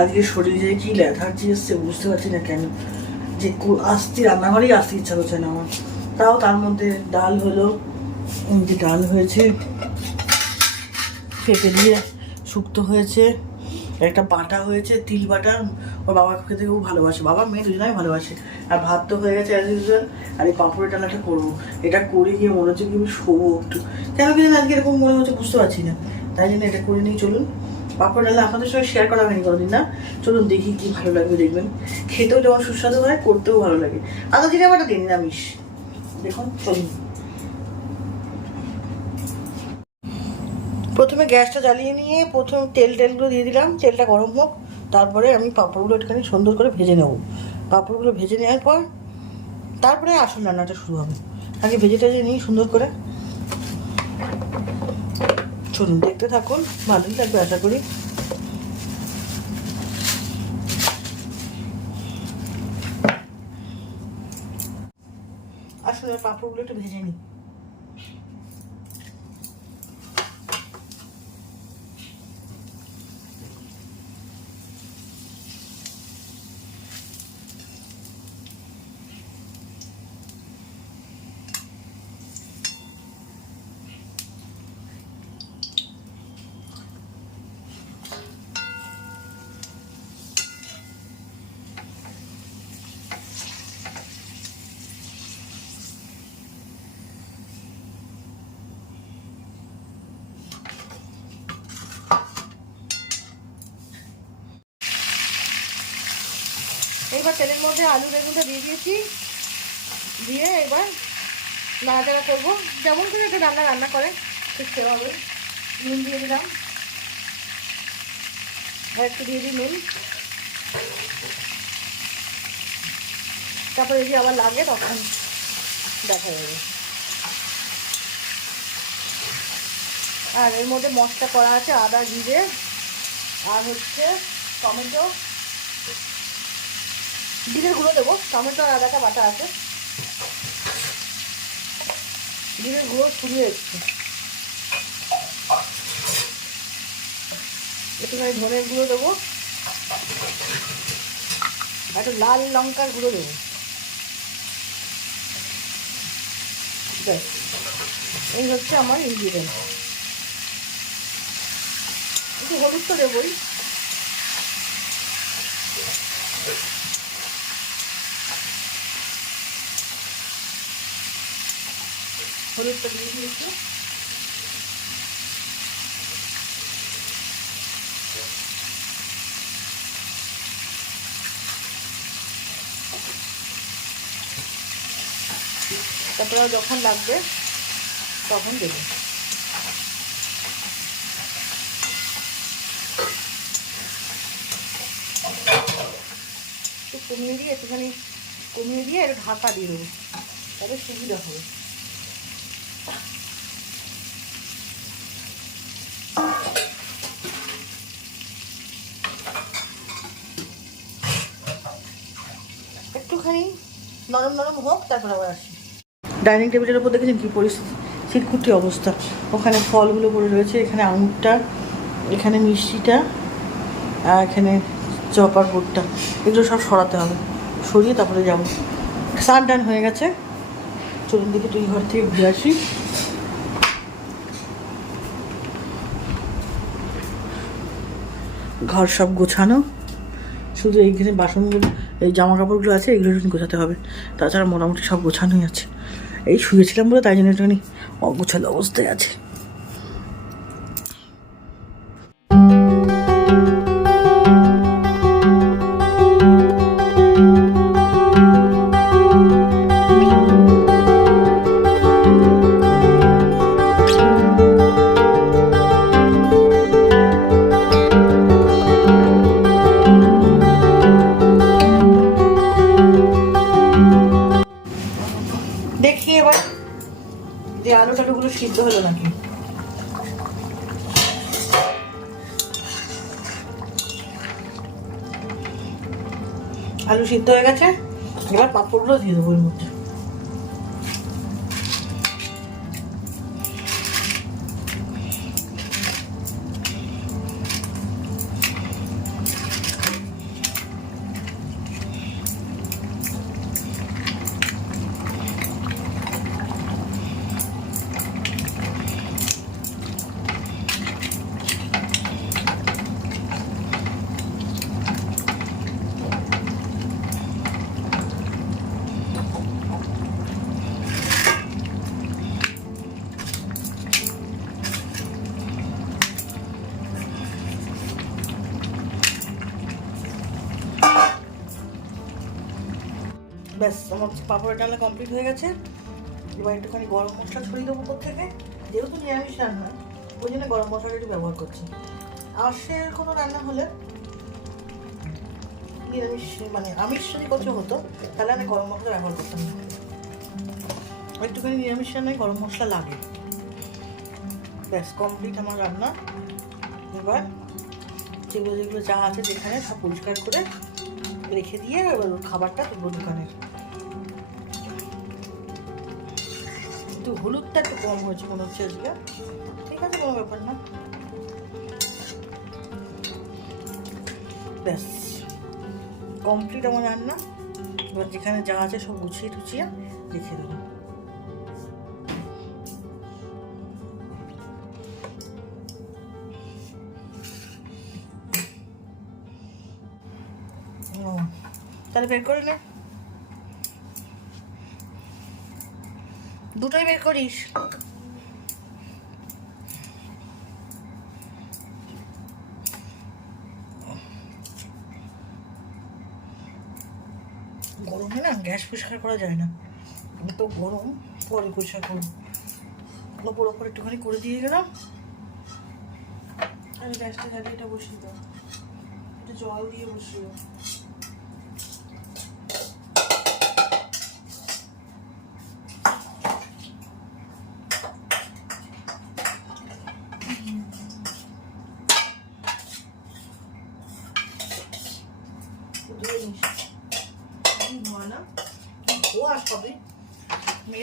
আজকে শরীরে কি ল্যাথার্জি এসছে বুঝতে পারছি না কেন। যে আসতে, রান্নাঘরেই আসতে ইচ্ছা করছে না আমার। তাও তার মধ্যে ডাল হলো যে ডাল হয়েছে, পেঁপে দিয়ে শুক্তো হয়েছে, একটা বাটা হয়েছে, তিল বাটা। ওর বাবা খেতে খুব ভালোবাসে, বাবা মেয়ে দুজনাই ভালোবাসে। আর ভাত তো হয়ে গেছে অ্যাজ আর এই পাঁপড়ের ডালাটা করব। এটা করে গিয়ে মনে হচ্ছে কি আমি শোবো একটু। কেন কি জানি আজকে এরকম মনে হচ্ছে, বুঝতে পারছি না। তাই জন্য এটা করে নিয়ে চলুন। পাঁপড় ডালা আপনাদের সঙ্গে শেয়ার করা হয়নি কোনোদিন না। চলুন দেখি কি ভালো লাগবে, দেখবেন। খেতেও যেমন সুস্বাদু হয়, করতেও ভালো লাগে। আদা জিরে বাটা দিন নিরামিষ। দেখুন, চলুন। প্রথমে গ্যাসটা জ্বালিয়ে নিয়ে প্রথম তেল টেলগুলো দিয়ে দিলাম, তেলটা গরম হোক। তারপরে আমি পাঁপড়গুলো একটুখানি সুন্দর করে ভেজে নেব। পাঁপড়গুলো ভেজে নেওয়ার পর তারপরে আসল রান্নাটা শুরু হবে। আগে ভেজে টেজে নিই সুন্দর করে চলুন দেখতে থাকুন ভালোই লাগবে আশা করি। আসলে পাঁপড়গুলো একটু ভেজে নিই। এইবার তেলের মধ্যে আলু বেগুনটা দিয়ে দিয়েছি। দিয়ে এবার নাড়াচাড়া করব। যেমন করে একটা রান্না রান্না করে, ঠিক সেভাবে নুন দিয়ে দিলাম। আর একটু দিয়ে দিই নুন। তারপরে যদি আবার লাগে তখন দেখা যাবে। আর এর মধ্যে মশলা করা আছে, আদা, জিরে, আর হচ্ছে টমেটো। জিরের গুঁড়ো দেবো, টমেটো আর আদাটা বাটা আছে। ডিমের গুঁড়ো ছড়িয়ে এসছে। একটুখানি ধনের গুঁড়ো দেবো। একটা লাল লঙ্কার গুঁড়ো দেবো। এই হচ্ছে আমার ইনগ্রিডিয়েন্ট একটু হলুদ তো দেবই। হলুদটা দিয়ে দিয়েছি তারপরে যখন লাগবে, তখন দেবো। কমিয়ে দিয়ে, একটুখানি কমিয়ে দিয়ে একটু ঢাকা দিয়ে দেবো। তবে সুবিধা হবে। একটুখানি নরম নরম হোক, তারপর আবার আসি। ডাইনিং টেবিলের উপর দেখেছেন কী পরিস্থিতি? সিটকুটি অবস্থা। ওখানে ফলগুলো পড়ে রয়েছে, এখানে আঙুরটা, এখানে মিষ্টিটা, আর এখানে চপার বোর্ডটা এগুলো সব সরাতে হবে। সরিয়ে তারপরে যাব। স্নান টান হয়ে গেছে। চলুন দিকে তুই ঘর থেকে ঘুরে আসি। ঘর সব গোছানো। শুধু এইখানে বাসনগুলো, এই জামা কাপড়গুলো আছে, এগুলো একটু গোছাতে হবে। তাছাড়া মোটামুটি সব গোছানোই আছে। এই শুয়েছিলাম বলে তাই জন্য একটুখানি অগোছালো অবস্থায় আছে। দেখি এবার যে আলু টালুগুলো সিদ্ধ হলো নাকি। আলু সিদ্ধ হয়ে গেছে, এবার পাঁপড়গুলো দিয়ে দেবো ওর মধ্যে। ব্যাস, আমার পাপড়ের ডালা কমপ্লিট হয়ে গেছে। এবার একটুখানি গরম মশলা ছড়িয়ে দেবো উপর থেকে। যেহেতু নিরামিষ রান্না, ওই জন্য গরম মশলাটা একটু ব্যবহার করছি। আঁশের কোনো রান্না হলে নিরামিষ মানে আমিষ যদি কিছু হতো, তাহলে আমি গরম মশলা ব্যবহার করতাম একটুখানি নিরামিষ রান্নায় গরম মশলা লাগে। ব্যাস কমপ্লিট আমার রান্না। এবার যেগুলো যেগুলো যা আছে যেখানে সব পরিষ্কার করে রেখে দিয়ে এবার খাবারটা তুলবো দোকানের। হলুদটা একটু কম হয়েছে মনে হচ্ছে আজকে। ঠিক আছে, কোনো ব্যাপার না। ব্যাস কমপ্লিট আমার রান্না। এবার যেখানে যা আছে সব গুছিয়ে টুছিয়ে রেখে দেবো। তাহলে বের করে নে। দুটোই বের করিস। গরমে না গ্যাস পরিষ্কার করা যায় না। এত গরম, পরে পরিষ্কার করব। ওপর ওপর একটুখানি করে দিয়ে গেলাম। আমি গ্যাসটা জ্বালিয়ে এটা বসিয়ে দাও। একটু জল দিয়ে বসিয়ে দাও।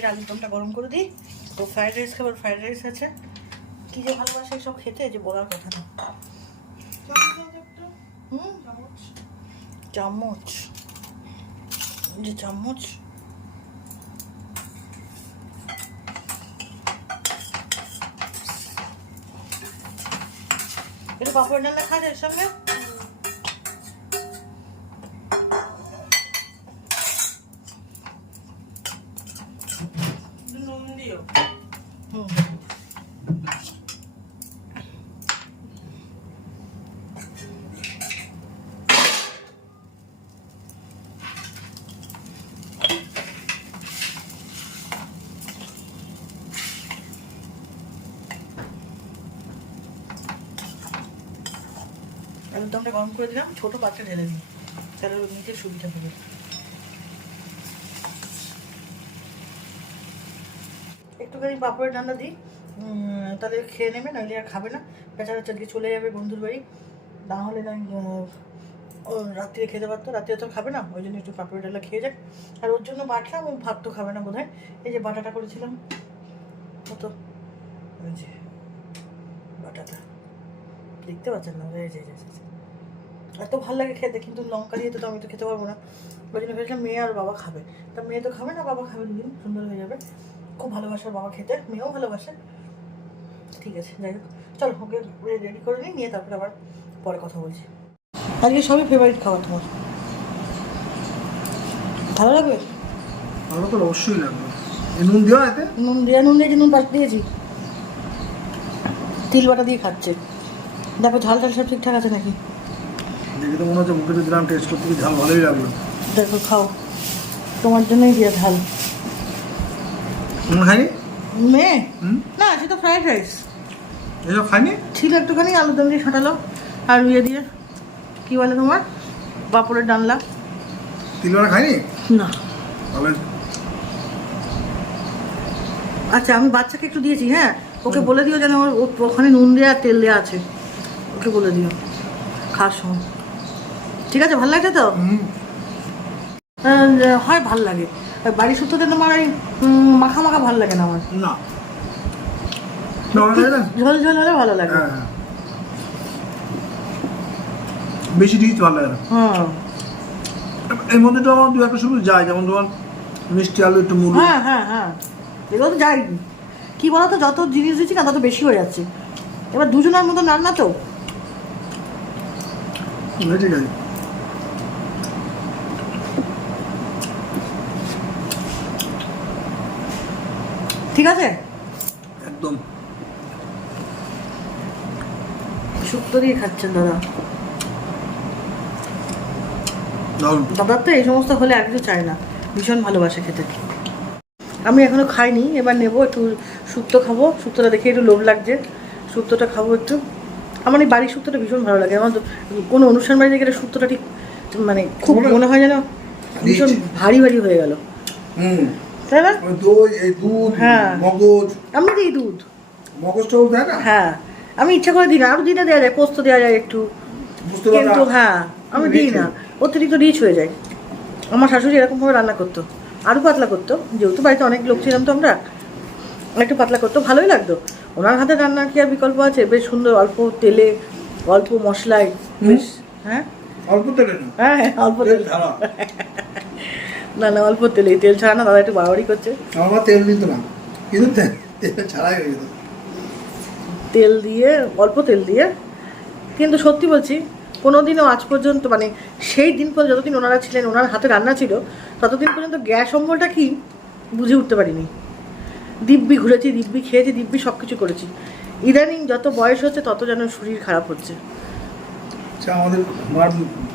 আলুর দমটা গরম করে দিই। তো ফ্রাইড রাইস খাবার ফ্রাইড রাইস আছে। কি যে ভালোবাসে সব খেতে যে বলার কথা না। চামচ। যে চামচ। একটু পাপড় ডালা খাস এর সঙ্গে একটু নুন দিও। হুম আলুর দমটা গরম করে দিলাম, ছোট পাত্রে ঢেলে দিই তাহলে নিতে সুবিধা হবে। একটুখানি পাপড়ের ডান্ডা দিই তাহলে খেয়ে নেবে নইলে আর খাবে না। বেচারা চালকে চলে যাবে বন্ধুর বাড়ি। না হলে না রাত্রিরে খেতে পারতো, রাত্রিরে তো খাবে না, ওই জন্য একটু পাপড়ের ডালা খেয়ে যাক। আর ওর জন্য বাটলাম ও ভাত তো খাবে না বোধ এই যে বাটাটা করেছিলাম, কত? ওই যে বাটাটা। দেখতে পাচ্ছেন না? এই যে। এত ভালো লাগে খেতে কিন্তু লঙ্কা দিয়ে তো আমি তো খেতে পারব না। ওই জন্য ভেবেছিলাম মেয়ে আর বাবা খাবে। তা মেয়ে তো খাবে না বাবা খাবে দুদিন সুন্দর হয়ে যাবে। খুব ভালোবাসার বাবা খেতে মেয়েও ভালোবাসে। ঠিক আছে যাই হোক। চলো ওকে রেডি করে নিই নিয়ে তারপরে আবার পরে কথা বলছি। আজকে সবই ফেভারিট খাবার তোমার। ভালো লাগবে? ভালো তো অবশ্যই লাগবে। নুন দেওয়া এতে। নুন দিয়ে নুন দিয়েছি নুন পাশ দিয়েছি। তিল বাটা দিয়ে খাচ্ছে। দেখো ঝাল ঝাল সব ঠিকঠাক আছে নাকি? দেখে তো মনে হচ্ছে মুখে তো দিলাম টেস্ট করতে ঝাল ভালোই লাগল। দেখো খাও। তোমার জন্যই দিয়ে নুন খাইনি? মেয়ে না সে তো ফ্রাইড রাইস এসব খাইনি? ছিল একটুখানি আলু দম দিয়ে ছাটালো আর ইয়ে দিয়ে কি বলে তোমার? পাপড়ের ডানলা। তিলওয়ালা খাইনি? না। তাহলে আচ্ছা আমি বাচ্চাকে একটু দিয়েছি হ্যাঁ? ওকে বলে দিও যেন ওখানে নুন দেওয়া তেল দেওয়া আছে। ওকে বলে দিও। খাওয়ার সময় ঠিক আছে ভালো লাগছে তো? হয় ভালো লাগে। আর বাড়ি সূত্রতে তোমার ওই উম, মাখা মাখা ভালো লাগে না আমার? না। ঝোল ঝোল হলে ভালো লাগে। হ্যাঁ হ্যাঁ। বেশি ডিশ ভালো লাগে না। হ্যাঁ এর মধ্যে তো আমার দু একটা সবজি যায় যেমন তোমার মিষ্টি আলু একটু মুড়ি হ্যাঁ হ্যাঁ হ্যাঁ। এগুলো তো যাই কি বলতো যত জিনিস দিচ্ছি না তত বেশি হয়ে যাচ্ছে। এবার দুজনের মতো রান্না তো? হ্যাঁ, ঠিক আছে। ঠিক আছে? একদম। শুক্তো দিয়ে খাচ্ছেন দাদা। দাদার তো এই সমস্ত হলে আর কিছু চাই না। ভীষণ ভালোবাসে খেতে। আমি এখনও খাইনি এবার নেব একটু শুক্তো খাব। শুক্তোটা দেখে একটু লোভ লাগছে। শুক্তোটা খাব একটু। আমার এই বাড়ির শুক্তোটা ভীষণ ভালো লাগে। আমার কোনো অনুষ্ঠান বাড়িতে গেলে শুক্তোটা ঠিক মানে খুব মনে হয় যেন ভীষণ ভারী ভারী হয়ে গেল। হুম। তাই না দই এই দুধ হ্যাঁ। মগজ। আমি দিই দুধ। মগজ দেয় না? হ্যাঁ। আমি ইচ্ছা করে দিই না। আরও দিনে দেওয়া যায় পোস্ত দেওয়া যায় একটু। কিন্তু হ্যাঁ আমি দিই না। অতিরিক্ত রিচ হয়ে যায়। আমার শাশুড়ি এরকমভাবে রান্না করতো। আরও পাতলা করতো। যেহেতু বাড়িতে অনেক লোক ছিলাম তো আমরা একটু পাতলা করতো। ভালোই লাগতো। ওনার হাতে রান্নার কি আর বিকল্প আছে? বেশ সুন্দর অল্প তেলে অল্প মশলায় বেশ হ্যাঁ? অল্প তেলে হ্যাঁ অল্প তেল। না না অল্প তেলে তেল ছাড়া না দাদা একটু বাড়াবাড়ি করছে। আমার তেল দিত না। কিন্তু তেল ছাড়াই হয়ে যেত। তেল দিয়ে অল্প তেল দিয়ে। কিন্তু সত্যি বলছি কোনো দিনও আজ পর্যন্ত মানে সেই দিন পর্যন্ত যতদিন ওনারা ছিলেন ওনার হাতে রান্না ছিল ততদিন পর্যন্ত গ্যাস অম্বলটা কি বুঝে উঠতে পারিনি। দিব্যি ঘুরেছি দিব্যি খেয়েছি দিব্যি সব কিছু করেছি। ইদানিং যত বয়স হচ্ছে তত যেন শরীর খারাপ হচ্ছে। আচ্ছা আমাদের মার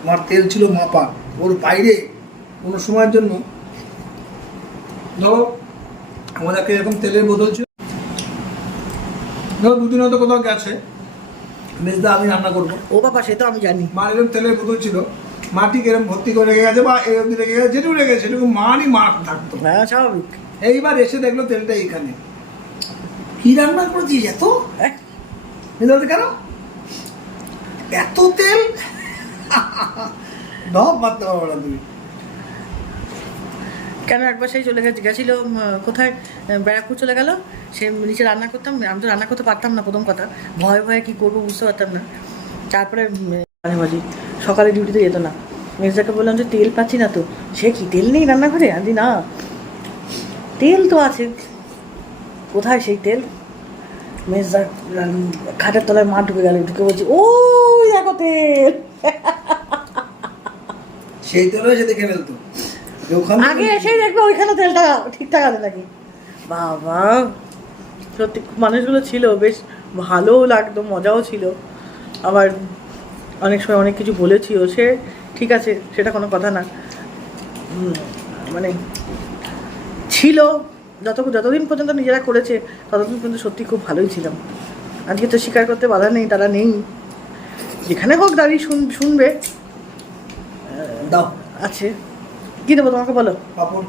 মার তেল ছিল মাপা। ওর বাইরে কোনো সময়ের জন্য। ধরো আমাদেরকে এরকম তেলের বোতল ছিল। ধরো দুদিন হয়তো কোথাও গেছে। মেজদা আমি রান্না করব। ও বাবা সে তো আমি জানি। মা এরকম তেলের বোতল ছিল। মাটি এরকম ভর্তি করে রেখে গেছে বা এরকম রেখে গেছে যেটুকু রেখে গেছে সেটুকু মারই মার থাকতো। হ্যাঁ স্বাভাবিক। এইবার এসে দেখল তেলটা এইখানে। কি রান্না করেছিস এত? কেন? এত তেল? ধপ মারতে পারব না তুমি। কেন একবার সেই চলে গেছে? গেছিল কোথায়? ব্যারাকপুর চলে গেল। সে নিচে রান্না করতাম। আমি তো রান্না করতে পারতাম না প্রথম কথা। ভয়ে ভয়ে কী করব বুঝতে পারতাম না। তারপরে মাঝে মাঝে, সকালে ডিউটিতে যেত না। মির্জাকে বললাম যে, তেল পাচ্ছি না তো। সে কি, তেল নেই রান্নাঘরে? আদি না। তেল তো আছে। কোথায় সেই তেল? মেজদা খাটের তলায় মা ঢুকে গেল। ঢুকে বলছি ও দেখো তেল! সেই তেলও দেখে ফেলতো। আগে এসেই দেখবে ওইখানে তেলটা ঠিকঠাক আছে নাকি? বাবা সত্যি মানুষগুলো ছিল বেশ ভালোও লাগতো মজাও ছিল। আবার অনেক সময় অনেক কিছু বলেছিও সে ঠিক আছে সেটা কোনো কথা না। মানে ছিল যত যতদিন পর্যন্ত নিজেরা করেছে ততদিন পর্যন্ত সত্যি খুব ভালোই ছিলাম। আজকে তো স্বীকার করতে বাধা নেই তারা নেই। যেখানে হোক দাঁড়িয়ে শুন শুনবে। দাও। আছে। কী দেবো তোমাকে বলো? পাপড়।